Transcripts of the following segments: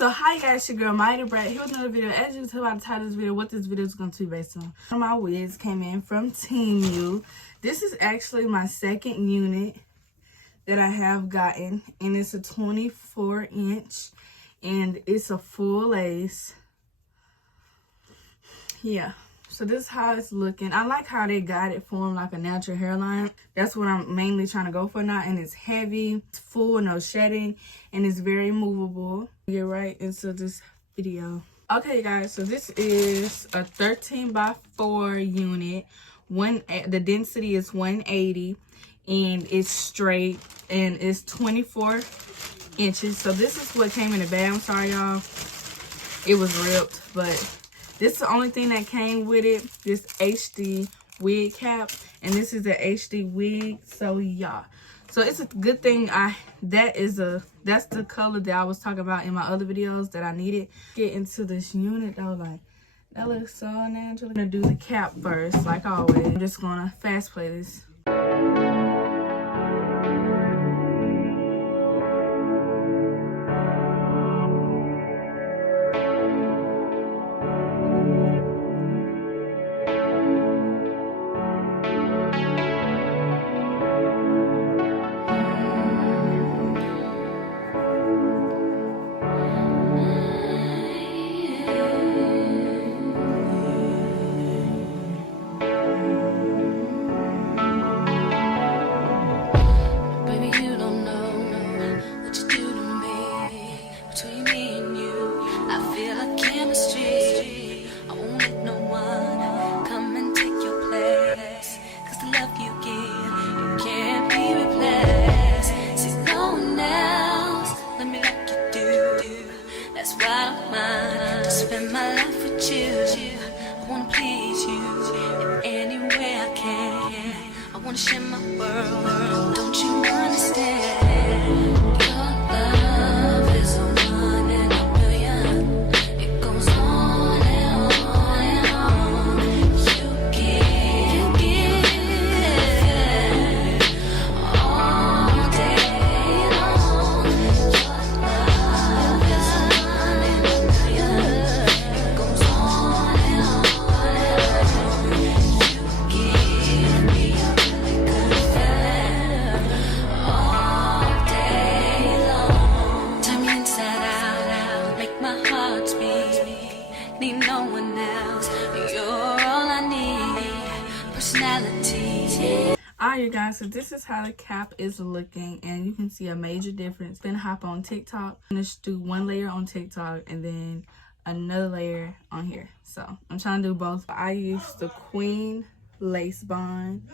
So hi guys, your girl Mighty Brat here with another video. As you can tell by the title of this video, what this video is going to be based on. One of my wigs came in from Temu. This is actually my second unit that I have gotten, and it's a 24-inch, and it's a full lace. Yeah, so this is how it's looking. I like how they got it formed like a natural hairline. That's what I'm mainly trying to go for now, and it's heavy, it's full, no shedding, and it's very movable. Get right into this video. Okay guys, so this is a 13x4 unit. The density is 180, and it's straight, and it's 24 inches. So this is what came in the bag. I'm sorry y'all, it was ripped, but this is the only thing that came with it. This HD wig cap, and this is the HD wig. So yeah, so it's a good thing that's the color that I was talking about in my other videos that I needed. Get into this unit though, like that looks so natural. I'm gonna do the cap first, like always. I'm just gonna fast play this. Spend my life with you. I wanna please you in any way I can. I wanna share my world. Don't you understand? Your love is a 1 in a million. It goes on and on and on. You give all day long. Your love is a 1 in a million. Need no one else. You're all I need. Personality. Alright you guys, so this is how the cap is looking, and you can see a major difference. Then hop on TikTok. I'm gonna do one layer on TikTok and then another layer on here. So I'm trying to do both. I used the Queen lace bond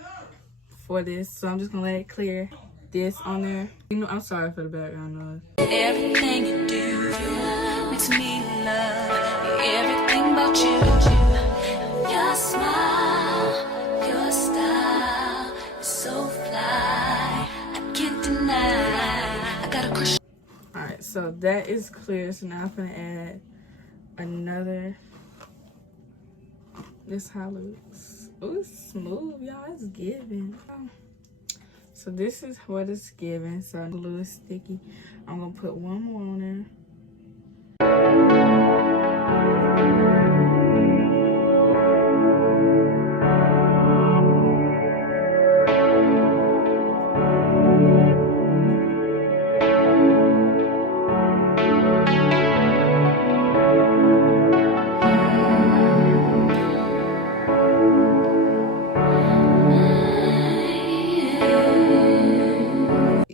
for this, so I'm just gonna let it clear this on there. You know, I'm sorry for the background noise. Everything you do makes me love everything about you. Your smile, your style is so fly. I can't deny. I got a crush. Alright, so that is clear. So now I'm gonna add another. This how it looks. Oh, it's smooth, y'all. It's giving. So this is what it's giving. So glue is sticky. I'm gonna put one more on there.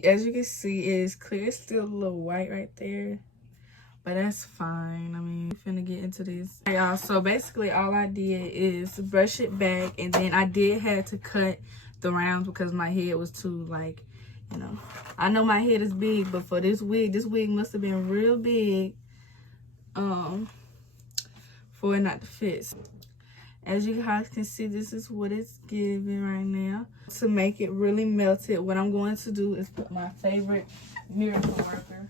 As you can see, it is clear. It's still a little white right there, but that's fine. I mean, we're finna get into this. Hey, y'all, so basically all I did is brush it back, and then I did have to cut the rounds because my head was too, like, you know, I know my head is big, but for this wig must have been real big for it not to fit. As you guys can see, this is what it's giving right now. To make it really melted, what I'm going to do is put my favorite miracle worker.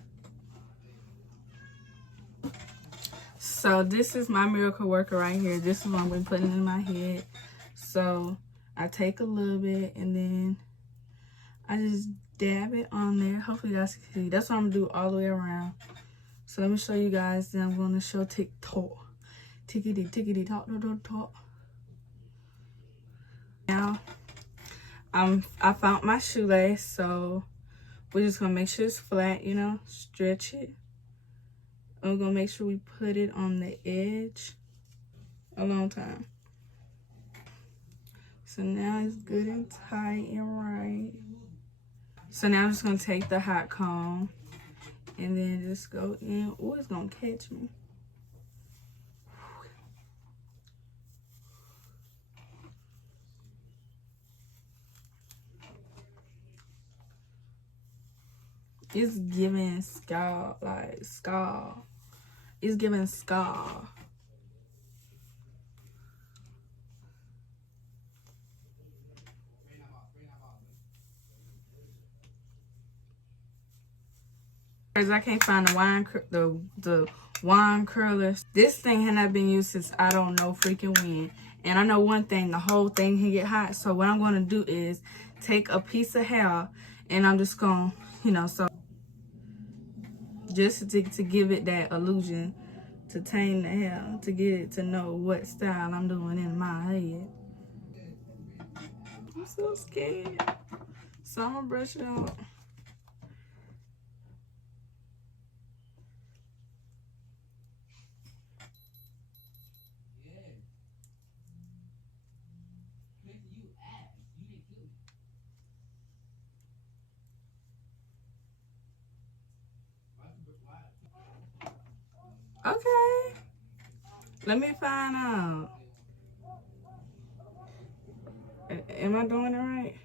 So this is my miracle worker right here. This is what I'm going to put in my head. So I take a little bit and then I just dab it on there. Hopefully you guys can see. That's what I'm going to do all the way around. So let me show you guys. Then I'm gonna show TikTok. Tickety tickety talk talk talk talk. Now I found my shoelace, so we're just gonna make sure it's flat, you know, stretch it. I'm gonna make sure we put it on the edge a long time. So now it's good and tight and right. So now I'm just gonna take the hot comb and then just go in. Oh, it's gonna catch me. It's giving scar, like scar. It's giving scar. I can't find the wine curlers. This thing had not been used since I don't know freaking when. And I know one thing, the whole thing can get hot. So what I'm gonna do is take a piece of hair and I'm just gonna, you know, so just to give it that illusion, to tame the hair, to get it to know what style I'm doing in my head. I'm so scared. So I'm gonna brush it out. Okay. Let me find out. Am I doing it right?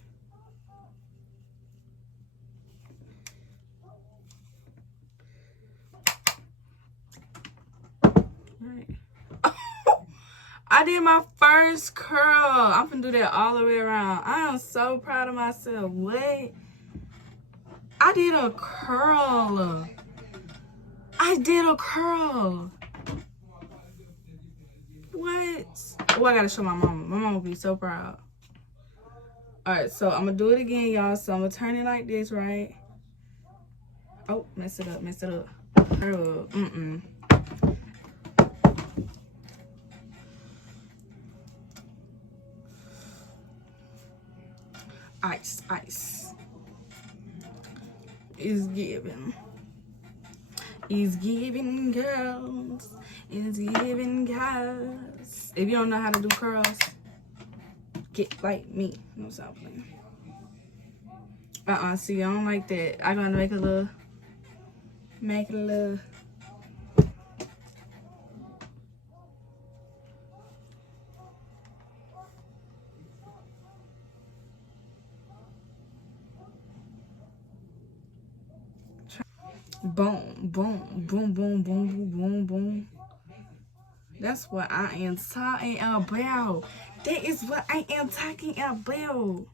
Right. I did my first curl. I'm gonna do that all the way around. I am so proud of myself. Wait. I did a curl. I did a curl. What? Oh, I gotta show my mama. My mama will be so proud. Alright, so I'm gonna do it again, y'all. So I'm gonna turn it like this, right? Oh, mess it up, mess it up. Ice, ice. It's giving. It's giving, girls. It's giving, guys. If you don't know how to do curls, get like me. No, stop playing. See, I don't like that. I'm gonna make it a little. Boom, boom, boom, boom, boom, boom, boom, boom. That's what I am talking about. That is what I am talking about.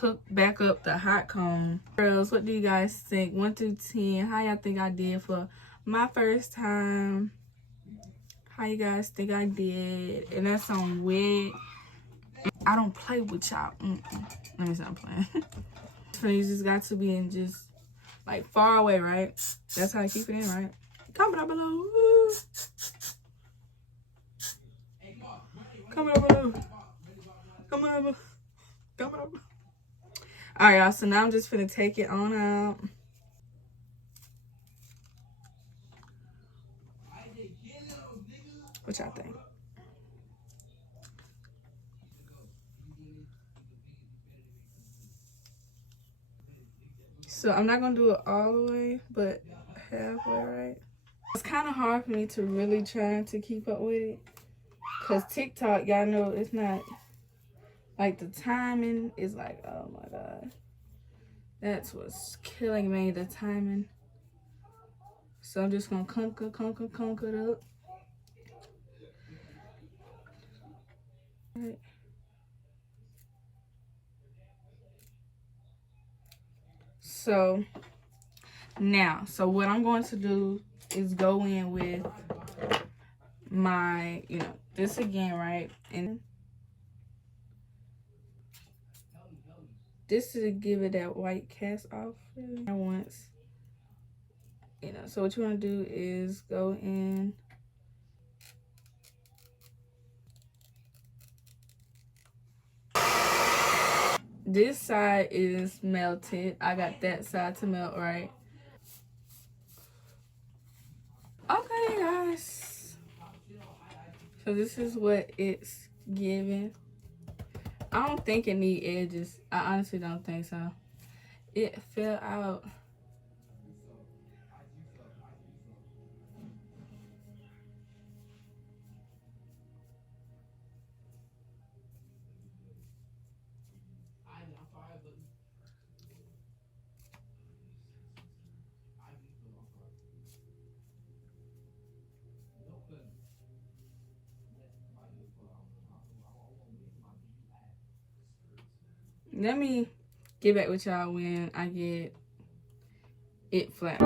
Hook back up the hot comb. Girls, what do you guys think? 1 through 10, how y'all think I did for my first time? How you guys think I did? And that's on wet. I don't play with y'all. Let me stop playing. So you just got to be in just like far away, right? That's how I keep it in, right? Comment down below. Woo. Comment down below. Comment down below. Comment down below. All right, y'all. So now I'm just gonna take it on out. What y'all think? So I'm not gonna do it all the way, but halfway, right? It's kind of hard for me to really try to keep up with it, cause TikTok, y'all know, it's not like the timing is like, oh my god, that's what's killing me, the timing. So I'm just gonna conquer it up. Right. So now, so what I'm going to do is go in with my, this again, right? And this is to give it that white cast off really. Once, so what you want to do is go in. This side is melted. I got that side to melt, right? Okay, guys. So this is what it's giving. I don't think it need edges. I honestly don't think so. It fell out. Let me get back with y'all when I get it flat.